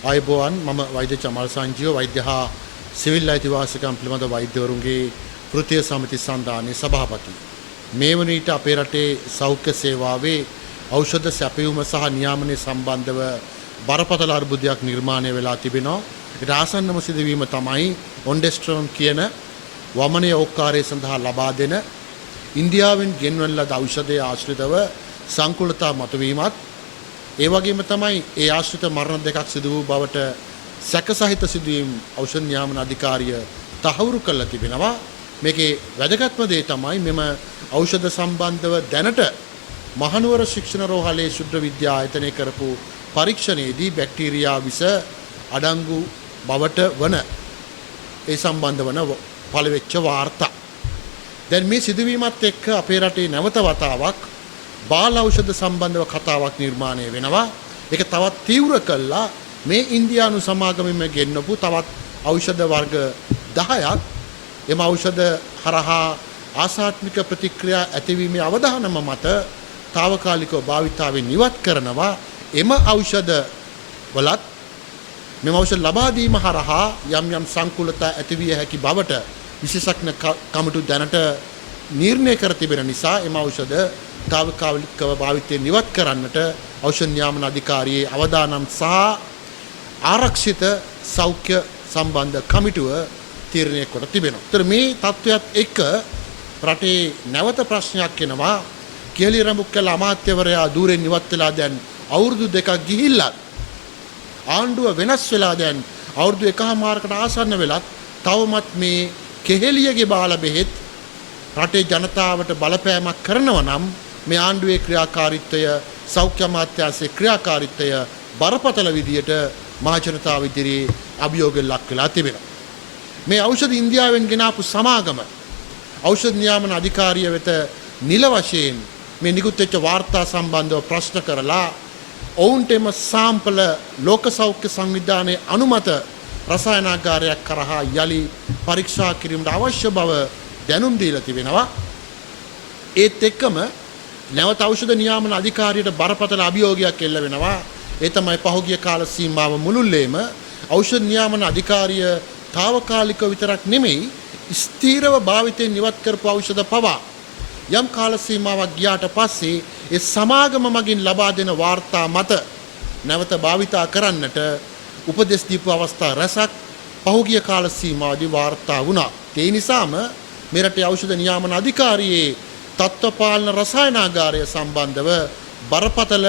ආයුබෝවන් මම වෛද්‍ය චමල් සංජීව වෛද්‍ය හා සිවිල් අයිතිවාසිකම් පිළිබඳ වෛද්‍යවරුන්ගේ තෘතීය සමිති සන්ධානයේ සභාපති. මේ වන විට අපේ රටේ සෞඛ්‍ය සේවාවේ ඖෂධ සැපයුම සහ නියාමනය සම්බන්ධව බරපතල අර්බුදයක් නිර්මාණය වෙලා තිබෙනවා. ඊට ආසන්නම සිදුවීම තමයි ඔන්ඩෙස්ට්‍රෝන් කියන වමනය ඕක්කාරය සඳහා ලබා දෙන ඉන්දියාවෙන් ගෙන්වන ලද ඖෂධයේ ආශ්‍රිතව සංකූලතා මතුවීමත් ඒ වගේම තමයි ඒ ආශ්‍රිත මරණ දෙකක් සිදු වූ බවට සැකසහිත සිදුවීම් ඖෂධ නියාමන අධිකාරිය තහවුරු කළ තිබෙනවා. මේකේ වැදගත්ම දේ තමයි මෙම ඖෂධ සම්බන්ධව දැනට මහනුවර ශික්ෂණ රෝහලේ ශුද්ධ විද්‍යා ආයතනය කරපු පරීක්ෂණයේදී බැක්ටීරියා විස අඩංගු බවට වන ඒ සම්බන්ධ වන පළවෙච්ච වාර්තා. දැන් මේ සිදුවීමත් එක්ක අපේ රටේ නැවත වතාවක් බාල ඖෂධ සම්බන්ධව කතාවක් නිර්මාණය වෙනවා. ඒක තවත් තීව්‍ර කළා මේ ඉන්දියානු සමාගමෙම ගෙන්නපු තවත් ඖෂධ වර්ග 10ක් එම ඖෂධ හරහා ආසාත්මික ප්‍රතික්‍රියා ඇතිවීමේ අවධානම මත తాවකාලිකව භාවිතාවෙන් ඉවත් කරනවා. එම ඖෂධ වලත් මෙම ඖෂධ ලබා දීම හරහා යම් යම් සංකූලතා ඇතිවිය හැකි බවට විශේෂඥ කමිටු දැනට නිර්ණය කර තිබෙන නිසා එම ඖෂධ తాවකාලිකව භාවිතයෙන් ඉවත් කරන්නට ඖෂධ නියාමන අධිකාරියේ අවදානම් සහ ආරක්ෂිත සෞඛ්‍ය සම්බන්ධ කමිටුව තීරණය කොට තිබෙනවා. ඒතර මේ තත්වයක් එක්ක රටේ නැවත ප්‍රශ්නයක් එනවා. කියලි රඹුක්කල අමාත්‍යවරයා දූරෙන් ඉවත් වෙලා දැන් අවුරුදු දෙකක් ගිහිල්ලා ආණ්ඩුව වෙනස් වෙලා දැන් අවුරුදු එකහමාරකට ආසන්න වෙලත් තවමත් මේ කෙහෙලියගේ බාල බෙහෙත් රටේ ජනතාවට බලපෑමක් කරනවා නම් මේ ආණ්ඩුවේ ක්‍රියාකාරීත්වය සෞඛ්‍ය අමාත්‍යාංශයේ ක්‍රියාකාරීත්වය බරපතල විදියට මහජනතාව ඉදිරියේ අභියෝගයෙන් ලක් වෙලා තිබෙනවා. මේ ඖෂධ ඉන්දියාවෙන් ගෙන ආපු සමාගම ඖෂධ නියාමන අධිකාරිය වෙත නිල වශයෙන් මේ නිකුත් වෙච්ච වාර්තා සම්බන්ධව ප්‍රශ්න කරලා ඔවුන්ට එම සාම්පල ලෝක සෞඛ්‍ය සංවිධානයේ අනුමත රසායනාගාරයක් කරහා යලි පරීක්ෂා කිරීමට අවශ්‍ය බව දැනුම් දීලා තිබෙනවා. ඒත් එක්කම නැවත ඖෂධ නියාමන අධිකාරියට බරපතල අභියෝගයක් එල්ල වෙනවා. ඒ තමයි පහුගිය කාල සීමාව මුළුල්ලේම ඖෂධ නියාමන අධිකාරිය తాවකාලිකව විතරක් නෙමෙයි ස්ථීරව භාවිතයෙන් ඉවත් කරපු ඖෂධ පවා යම් කාල සීමාවක් ගියාට පස්සේ ඒ සමාගම මගින් ලබා දෙන වාර්තා මත නැවත භාවිතා කරන්නට උපදෙස් දීපු අවස්ථා රැසක් පහුගිය කාල සීමාවදී වාර්තා වුණා. ඒ නිසාම මේ රටේ ඖෂධ නියාමන අධිකාරියේ තත්ත්වපාලන රසායනාගාරය සම්බන්ධව බරපතල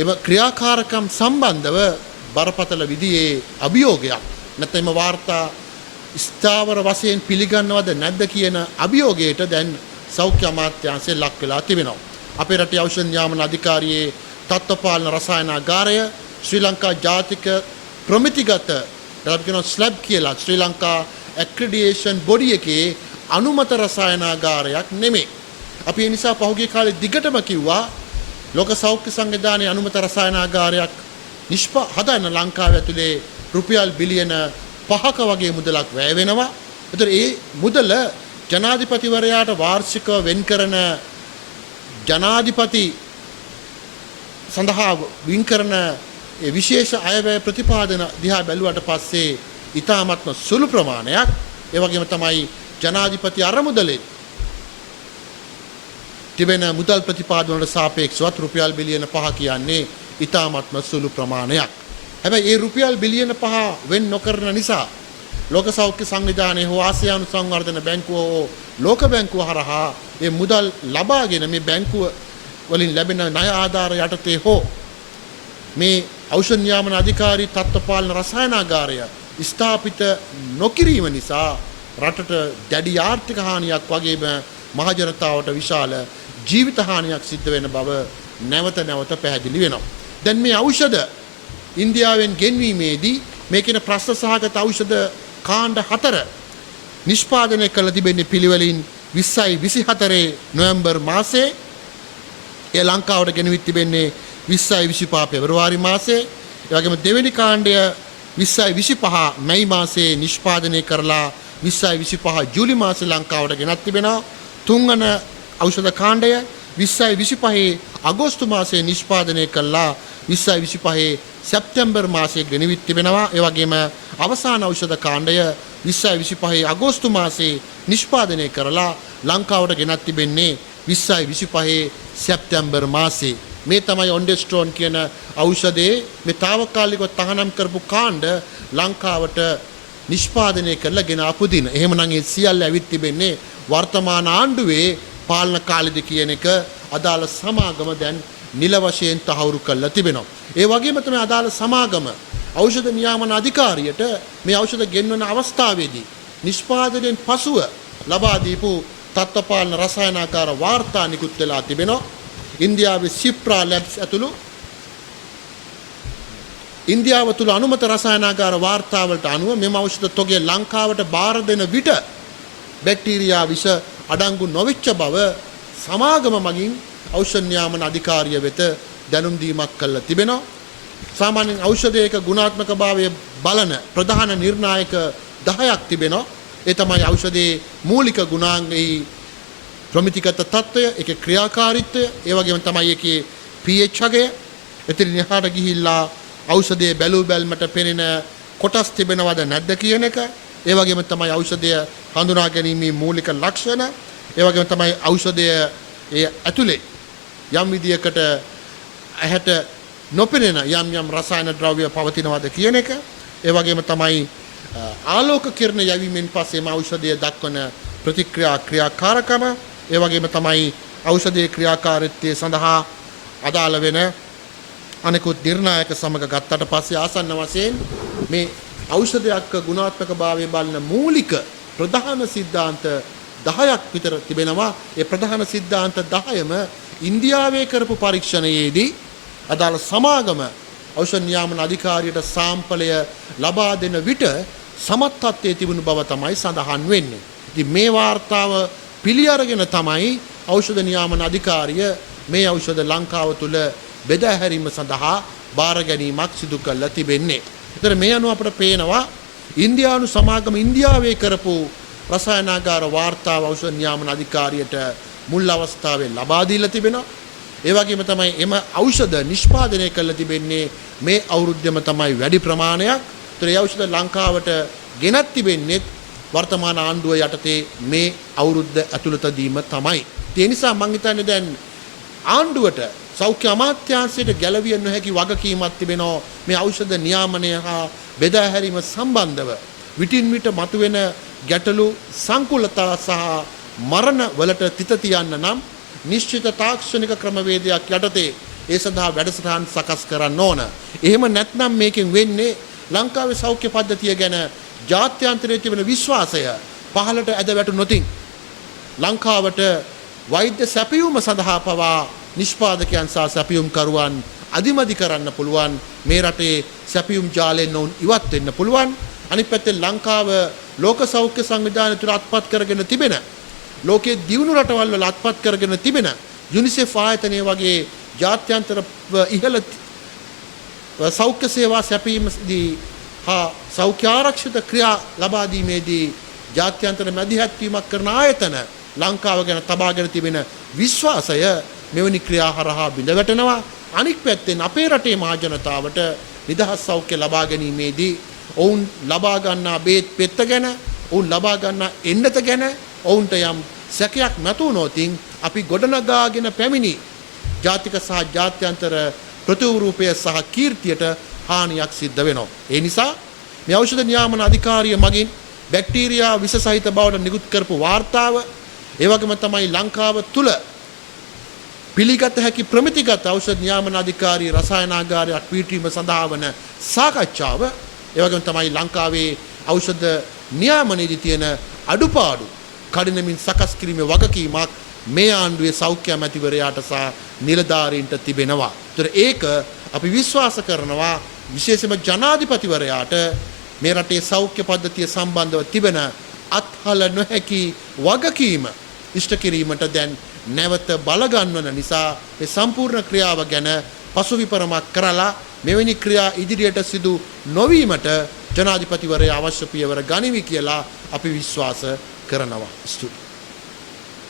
එම ක්‍රියාකාරකම් සම්බන්ධව බරපතල විදිහේ අභියෝගයක් නැත්නම් වාර්තා ස්ථාවර වශයෙන් පිළිගන්නවද නැද්ද කියන අභියෝගයට දැන් සෞඛ්‍ය අමාත්‍යාංශය ලක් වෙලා තිබෙනවා. අපේ රටේ ඖෂධ නියාමන අධිකාරියේ තත්ත්වපාලන රසායනාගාරය ශ්‍රී ලංකා ජාතික ප්‍රමිතිගත ස්ලැබ් කියලා ශ්‍රී ලංකා ඇක්‍රඩිටේෂන් බොඩි එකේ අනුමත රසායනාගාරයක් නෙමෙයි. අපි ඒ නිසා පහුගිය කාලේ දිගටම කිව්වා ලෝක සෞඛ්‍ය සංවිධානයේ අනුමත රසායනාගාරයක් හදන්න ලංකාව ඇතුලේ රුපියල් බිලියන 5ක වගේ මුදලක් වැය වෙනවා. ඒතර ඒ මුදල ජනාධිපතිවරයාට වාර්ෂිකව වෙන් කරන ජනාධිපති සඳහා වින් කරන ඒ විශේෂ අයවැය ප්‍රතිපාදන දිහා බැලුවට පස්සේ ඊටාත්ම සුළු ප්‍රමාණයක්. ඒ වගේම තමයි ජනාධිපති අරමුදලෙන් තිබෙන මුදල් ප්‍රතිපාදන වලට සාපේක්ෂව රුපියල් බිලියන 5 කියන්නේ ඊටාත්ම සුළු ප්‍රමාණයක්. හැබැයි ඒ රුපියල් බිලියන 5 වෙන් නොකරන නිසා ලෝක සෞඛ්‍ය සංවිධානයේ හෝ ආසියානු සංවර්ධන බැංකුව හෝ ලෝක බැංකුව හරහා මේ මුදල් ලබාගෙන මේ බැංකුව වලින් ලැබෙන ණය ආධාර යටතේ හෝ මේ ඖෂධ නියාමන අධිකාරී තත්ත්වපාලන රසායනාගාරය ස්ථාපිත නොකිරීම නිසා රටට දැඩි ආර්ථික හානියක් වගේම මහජනතාවට විශාල ජීවිත හානියක් සිද්ධ වෙන බව නැවත නැවත පැහැදිලි වෙනවා. දැන් මේ ඖෂධ ඉන්දියාවෙන් ගෙන්වීමේදී මේකේ ප්‍රශ්න සහගත ඖෂධ කාණ්ඩ 4 නිෂ්පාදනය කළ තිබෙන්නේ පිළිවෙලින් 2024 නොවැම්බර් මාසයේ. ඒ ලංකාවට ගෙනවිත් තිබෙන්නේ 2025 පෙබරවාරි මාසයේ. ඒ වගේම දෙවෙනි කාණ්ඩය 2025 මැයි මාසයේ නිෂ්පාදනය කරලා 2025 ජූලි මාසයේ ලංකාවට ගෙනත් තිබෙනවා. තුන්වන ඖෂධ කාණ්ඩය 2025 අගෝස්තු මාසයේ නිෂ්පාදනය කළා 2025 සැප්තැම්බර් මාසයේ ගෙනවිත් තිබෙනවා. ඒ වගේම අවසාන ඖෂධ කාණ්ඩය 2025 අගෝස්තු මාසයේ නිෂ්පාදනය කරලා ලංකාවට ගෙනත් තිබෙන්නේ 2025 සැප්තැම්බර් මාසයේ. මේ තමයි ඔන්ඩෙස්ට්‍රෝන් කියන ඖෂධයේ මේ తాවකාලිකව තහනම් කරපු කාණ්ඩ ලංකාවට නිෂ්පාදනය කරලා ගෙන ආපු දින. එහෙමනම් ඒ සියල්ල ඇවිත් තිබෙන්නේ වර්තමාන ආණ්ඩුවේ පාලන කාලෙදි කියන එක අදාළ සමාගම දැන් නිල වශයෙන් තහවුරු කරලා තිබෙනවා. ඒ වගේම තමයි අදාළ සමාගම ඖෂධ නියාමන අධිකාරියට මේ ඖෂධ ගෙන්වන අවස්ථාවේදී නිෂ්පාදනයෙන් පසුව ලබා දීපු තත්ත්වපාලන රසායනාගාර වාර්තා නිකුත් වෙලා තිබෙනවා. ඉන්දියාවේ සිප්‍රා ලැබ්ස් ඇතුළු ඉන්දියාව තුළ අනුමත රසායනාගාර වාර්තාවලට අනුව මෙම ඖෂධ තොගය ලංකාවට බාර දෙන විට බැක්ටීරියා විෂ අඩංගු නොවෙච්ච බව සමාගම මගින් ඖෂධ නියාමන අධිකාරිය වෙත දැනුම් දීමක් කළා තිබෙනවා. සාමාන්‍යයෙන් ඖෂධයක ගුණාත්මකභාවය බලන ප්‍රධාන නිර්ණායක 10ක් තිබෙනවා. ඒ තමයි ඖෂධයේ මූලික ගුණාංගයි ප්‍රමිතිගත තත්ත්වය, ඒකේ ක්‍රියාකාරීත්වය, ඒ වගේම තමයි ඒකේ pH අගය. එතනින් එහාට ගිහිල්ලා ඖෂධයේ බැලූ බැල්මට පෙනෙන කොටස් තිබෙනවද නැද්ද කියන එක. ඒ වගේම තමයි ඖෂධය හඳුනා ගැනීමේ මූලික ලක්ෂණ. ඒ වගේම තමයි ඖෂධය ඒ ඇතුලේ යම් විදියකට ඇහැට නොපෙනෙන යම් රසායන ද්‍රව්‍ය පවතිනවද කියන එක. ඒ වගේම තමයි ආලෝක කිරණ යැවීමෙන් පස්සේ මේ ඖෂධය දක්වන ප්‍රතික්‍රියා ක්‍රියාකාරකම. ඒ වගේම තමයි ඖෂධයේ ක්‍රියාකාරීත්වය සඳහා අදාළ වෙන අනෙකුත් නිර්ණායක සමග ගත්තට පස්සේ ආසන්න වශයෙන් මේ ඖෂධයක් ගුණාත්මකභාවය බලන මූලික ප්‍රධාන සිද්ධාන්ත 10ක් විතර තිබෙනවා. ඒ ප්‍රධාන සිද්ධාන්ත 10ම ඉන්දියාවේ කරපු පරීක්ෂණයේදී අදාළ සමාගම ඖෂධ නියාමන අධිකාරියට සාම්පලය ලබා දෙන විට සමත් තත්ත්වයේ තිබුණු බව තමයි සඳහන් වෙන්නේ. ඉතින් මේ වාර්තාව පිළි අරගෙන තමයි ඖෂධ නියාමන අධිකාරිය මේ ඖෂධ ලංකාව තුළ බෙදා හැරීම සඳහා බාර ගැනීමක් සිදු කළා තිබෙන්නේ. ඒතර මේ අනුව අපට පේනවා ඉන්දියානු සමාගම ඉන්දියාවේ කරපු රසායනාගාර වාර්තාව ඖෂධ නියාමන අධිකාරියට මුල් අවස්ථාවේ ලබා දීලා තිබෙනවා. ඒ වගේම තමයි එම ඖෂධ නිෂ්පාදනය කරලා තිබෙන්නේ මේ අවුරුද්දෙම තමයි වැඩි ප්‍රමාණයක්. ඒතර ඒ ඖෂධ ලංකාවට ගෙනත් තිබෙන්නේ වර්තමාන ආණ්ඩුව යටතේ මේ අවුරුද්ද ඇතුළතදීම තමයි. ඒ නිසා මම හිතන්නේ දැන් ආණ්ඩුවට සෞඛ්‍ය අමාත්‍යාංශයට ගැලවිය නොහැකි වගකීමක් තිබෙනවා මේ ඖෂධ නියාමනය හා බෙදා හැරීම සම්බන්ධව. විටින් විට මතුවෙන ගැටලු සංකුලතා සහ මරණ වලට තිත තියන්න නම් නිශ්චිත තාක්ෂණික ක්‍රමවේදයක් යටතේ ඒ සඳහා වැඩසටහන් සකස් කරන්න ඕන. එහෙම නැත්නම් මේකෙන් වෙන්නේ ලංකාවේ සෞඛ්‍ය පද්ධතිය ගැන ජාත්‍යන්තරයේ තිබෙන විශ්වාසය පහළට ඇද වැටුනොතින් ලංකාවට වෛද්‍ය සැපයුම සඳහා පවා නිෂ්පාදකයන් සහ සැපයුම්කරුවන් අදිමදි කරන්න පුළුවන්. මේ රටේ සැපයුම් ජාලයෙන් නොවුන් ඉවත් වෙන්න පුළුවන්. අනිත් පැත්තේ ලංකාව ලෝක සෞඛ්‍ය සංවිධානය තුළ අත්පත් කරගෙන තිබෙන ලෝකයේ දියුණු රටවල් වල අත්පත් කරගෙන තිබෙන යුනිසෙෆ් ආයතනය වගේ ජාත්‍යන්තර ඉහළ සෞඛ්‍ය සේවා සැපීමේදී හා සෞඛ්‍ය ආරක්ෂිත ක්‍රියා ලබා දීමේදී ජාත්‍යන්තර මැදිහත්වීමක් කරන ආයතන ලංකාව ගැන තබාගෙන තිබෙන විශ්වාසය මෙවැනි ක්‍රියා හරහා බිඳවැටෙනවා. අනික් පැත්තෙන් අපේ රටේ මහ ජනතාවට නිදහස් සෞඛ්‍ය ලබා ගැනීමේදී ඔවුන් ලබා ගන්නා බේත් පෙත්ත ගැන, ඔවුන් ලබා ගන්නා එන්නත ගැන ඔවුන්ට යම් සැකයක් නැතුනොතින් අපි ගොඩනගාගෙන පැමිණි ජාතික සහ ජාත්‍යන්තර ප්‍රතිරූපය සහ කීර්තියට හානියක් සිද්ධ වෙනවා. ඒ නිසා මේ ඖෂධ නියාමන අධිකාරිය මගින් බැක්ටීරියා විෂ සහිත බවට නිකුත් කරපු වාර්තාව, ඒ වගේම තමයි ලංකාව තුල පිළිගත හැකි ප්‍රමිතිගත ඖෂධ නියාමන අධිකාරිය රසායනාගාරයක් පිහිටීම සඳහා වන සාකච්ඡාව, ඒ වගේම තමයි ලංකාවේ ඖෂධ නියාමනයේදී තියෙන අඩුපාඩු කඩිනමින් සකස් කිරීමේ වගකීමක් මේ ආණ්ඩුවේ සෞඛ්‍ය අමාත්‍යවරයාට සහ නිලධාරීන්ට තිබෙනවා. ඒතර ඒක අපි විශ්වාස කරනවා විශේෂයෙන්ම ජනාධිපතිවරයාට මේ රටේ සෞඛ්‍ය පද්ධතිය සම්බන්ධව තිබෙන අත්හල නොහැකි වගකීම ඉෂ්ට කිරීමට දැන් නැවත බලගන්වන නිසා මේ සම්පූර්ණ ක්‍රියාව ගැන පසුවිපරමක් කරලා මෙවැනි ක්‍රියා ඉදිරියට සිදු නොවීමට ජනාධිපතිවරයා අවශ්‍ය පියවර ගනිවි කියලා අපි විශ්වාස කරනවා. ස්තුතියි.